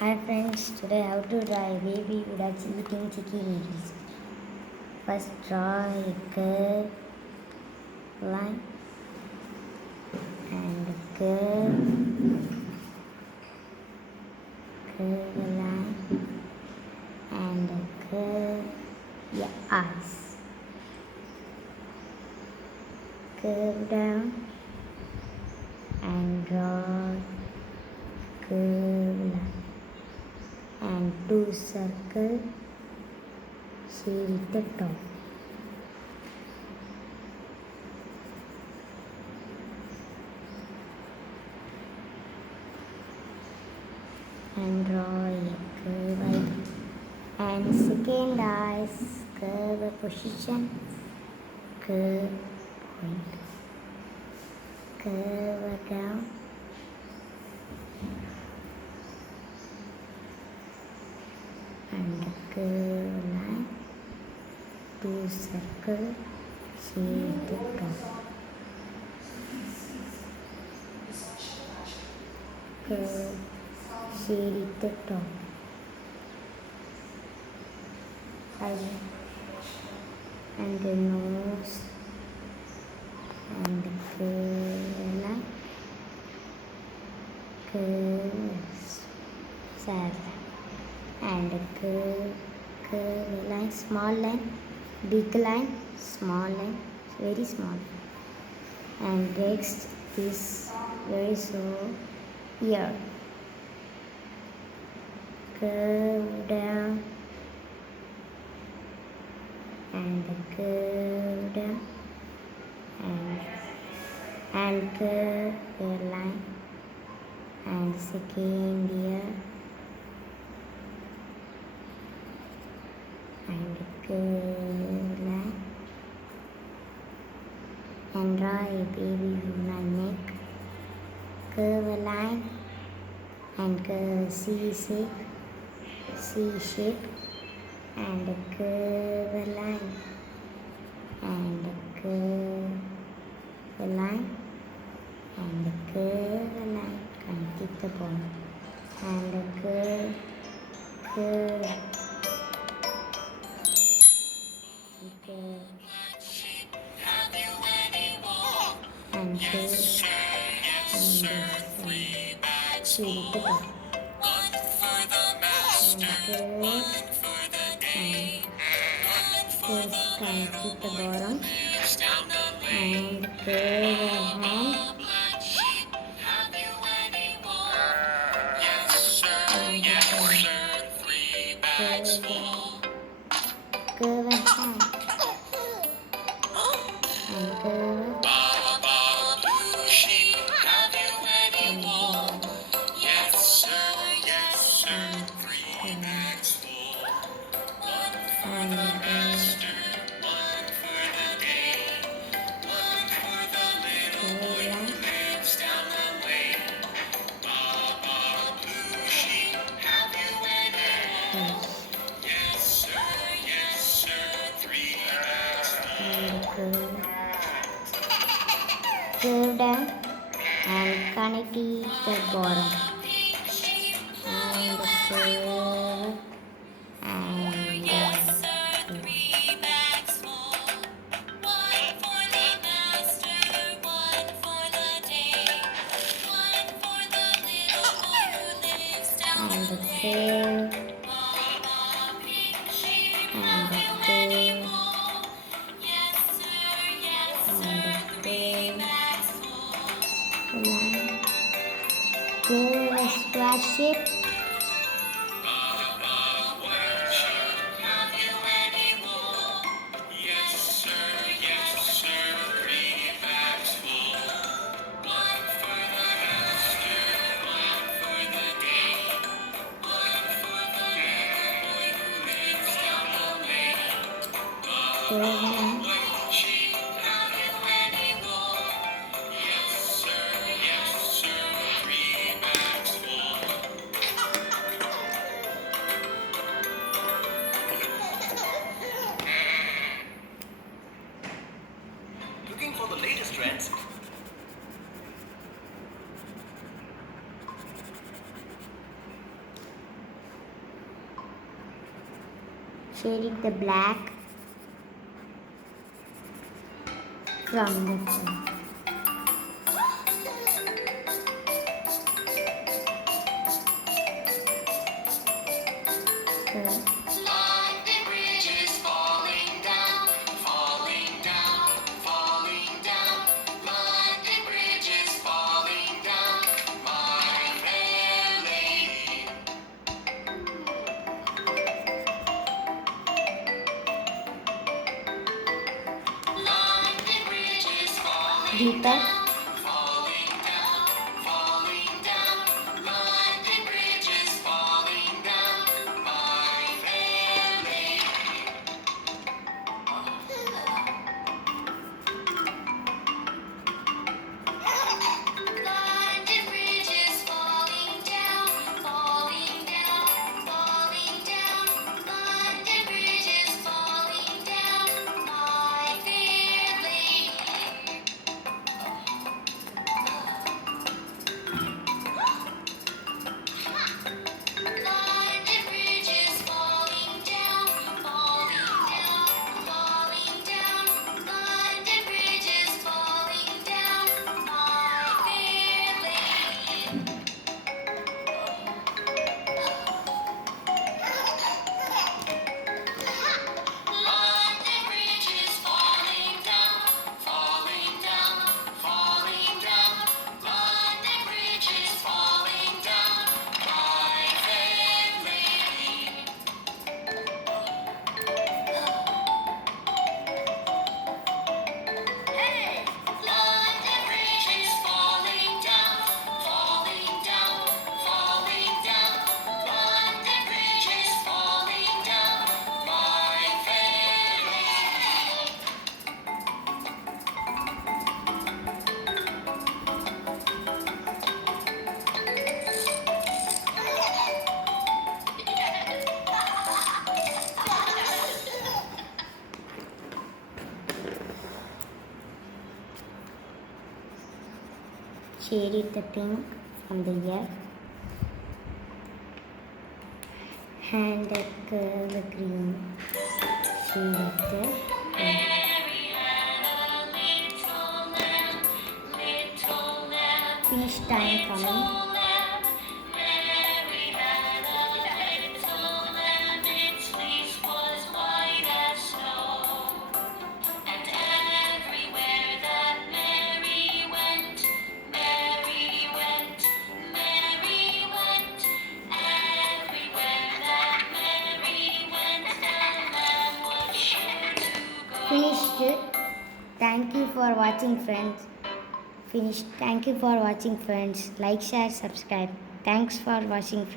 Hi friends, today how to draw a baby that's eating chicky noodles. First draw a curve line and a curve line and a curve eyes. Curve down and draw curve line and two circles shade the top. And draw a curve and second eyes curve position, curve point, curve down and curve line, two circle shade the top. Curve shade the top. And the nose and the curve line, curve sad and the curve line, small line, big line, small line, very small. And next is very slow here. Curve down and curve down and curve the line and second ear and curve line and draw a baby human neck, curve line and curve C shape and curve line and curve line and curve line, complete the bone and curve and curve and shape the top and complete the bottom and curve a hand curve a hand and curve curve down and connect the bottom and curve and curve line, curve a square shape curve line Looking for the latest trends? shading the black from the front. London Bridge is falling down, falling down, falling down. London Bridge is falling down, my fair lady. London Bridge is falling Deeper. down, falling down, falling down. London Bridge is falling down, my fair lady. London Bridge is falling down, falling down, falling down. London Bridge is falling down, my fair lady. London Bridge is falling down, falling down, falling down. London Bridge is falling down, my fair lady. London Bridge is falling down, falling down, falling down. London Bridge is falling down, my fair lady. Hey! London Bridge is falling down, falling down, falling down. London Bridge is falling down, my fair lady. Shaded the pink from the ear and the curve green shaded the Mary had a little lamb, little lamb, finish time coming. little lamb. Mary had a little lamb, its fleece was white as snow. And everywhere that Mary went, Mary went, Mary went. Everywhere that Mary went, the lamb was sure to go. Finished it. Thank you for watching, friends. Finished. Thank you for watching, friends. Like, share, subscribe. Thanks for watching, friends.